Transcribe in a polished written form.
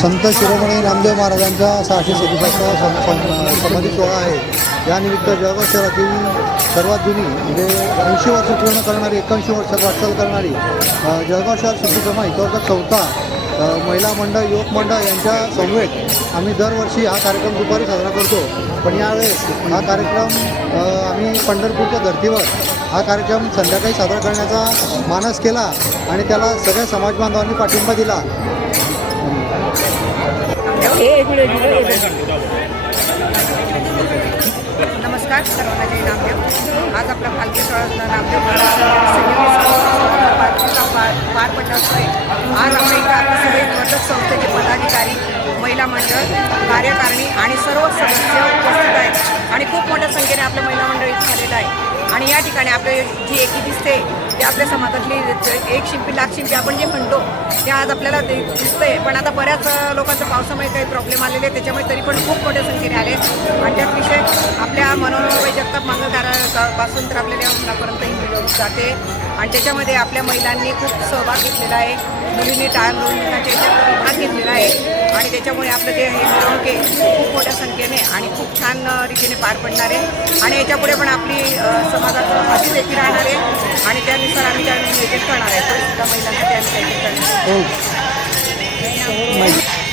संत शिरोमणी नामदेव महाराजांचा 637वा समाधी सोहळा आहे। यानिमित्त जळगाव शहरातील सर्वात जुनी म्हणजे 80 वर्ष पूर्ण करणारी 81 वर्ष वाटचाल करणारी जळगाव शहर सिद्धिसभा हितवर्ग संस्था महिला मंडळ युवक मंडळ यांच्या समवेत आम्ही दरवर्षी हा कार्यक्रम दुपारी साजरा करतो। पण यावेळेस हा कार्यक्रम आम्ही पंढरपूरच्या धर्तीवर हा कार्यक्रम संध्याकाळी साजरा करण्याचा मानस केला आणि त्याला सगळ्या समाज बांधवांनी पाठिंबा दिला। नमस्कार सर्वांना, जय नामदेव। आज आपला पालखी सोहळा नामदेव पार पडला आहे। आज आपल्या इथं आपल्या सगळे वर्धक संस्थेचे पदाधिकारी, महिला मंडळ, कार्यकारिणी आणि सर्व सदस्य उपस्थित आहेत आणि खूप मोठ्या संख्येने आपल्या महिला मंडळ इथे झालेलं आहे। आणि या ठिकाणी आपले जी एकी दिसते ते आपल्या समाजातली एक शिंपी लाख शिंपी आपण जे म्हणतो ते आज आपल्याला दिसतंय। पण आता बऱ्याच लोकांचं पावसामुळे काही प्रॉब्लेम आलेले, त्याच्यामुळे तरी पण खूप मोठ्या संख्येने आले। आणि त्यात विषय आपल्या मनोरंजन जगताप मंगलकारापासून तर आपल्याला उन्हापर्यंत ही मिळवून जाते आणि त्याच्यामध्ये आपल्या महिलांनी खूप सहभाग घेतलेला आहे। मुलींनी टाळमृदंगाच्या याच्यात भाग घेतलेला आहे आणि त्याच्यामुळे आपलं जे हे मिरवणूक आहे खूप मोठ्या संख्येने आणि खूप छान रीतीने पार पडणार आहे आणि याच्यापुढे पण आपली समाजाचं अशी देखील राहणार आहे आणि त्यानुसार आम्ही त्या नियोजन करणार आहे। सुद्धा महिलांसाठी आम्ही करणार आहे।